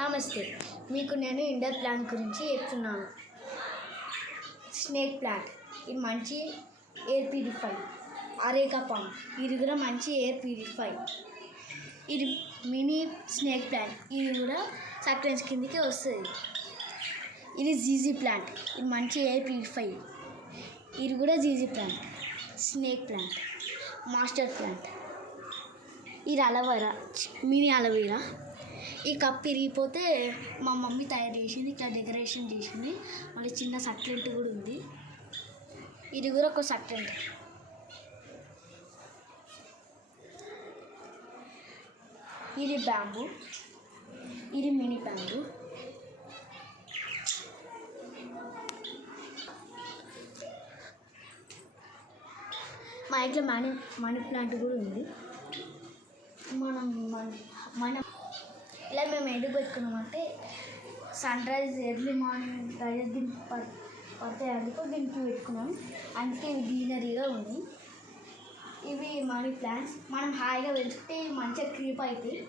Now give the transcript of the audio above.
నమస్తే, మీకు నేను ఇండోర్ ప్లాంట్ గురించి చెప్తున్నాను. స్నేక్ ప్లాంట్ ఇది మంచి ఎయిర్ ప్యూరిఫై. అరేకా పామ్ ఇది కూడా మంచి ఎయిర్ ప్యూరిఫై. ఇది మినీ స్నేక్ ప్లాంట్, ఇది కూడా సక్లెన్స్ కిందకి వస్తుంది. ఇది జీజీ ప్లాంట్, ఇది మంచి ఎయిర్ ప్యూరిఫై. ఇది కూడా GG plant. Snake plant, master plant, ఇది అలోవెరా, మినీ అలోవెరా. ఈ కప్ విరిగిపోతే మా మమ్మీ తయారు చేసింది, ఇట్లా డెకరేషన్ చేసింది. మళ్ళీ చిన్న సక్లెంట్ కూడా ఉంది. ఇది కూడా ఒక సక్లెంట్. ఇది బ్యాంబూ, ఇది మినీ బ్యాంబూ. మా ఇంట్లో మనీ ప్లాంట్ కూడా ఉంది. మనం ఇలా మేము ఎందుకు పెట్టుకున్నామంటే sun rise early morning rise దీనికి పడతాయి, అందుకు దీనికి పెట్టుకున్నాం. అందుకే ఇవి గ్రీనరీగా ఉంది. ఇవి మనీ ప్లాంట్స్ మనం హాయిగా పెంచుకుంటే మంచిగా క్రీప్ అవుతాయి.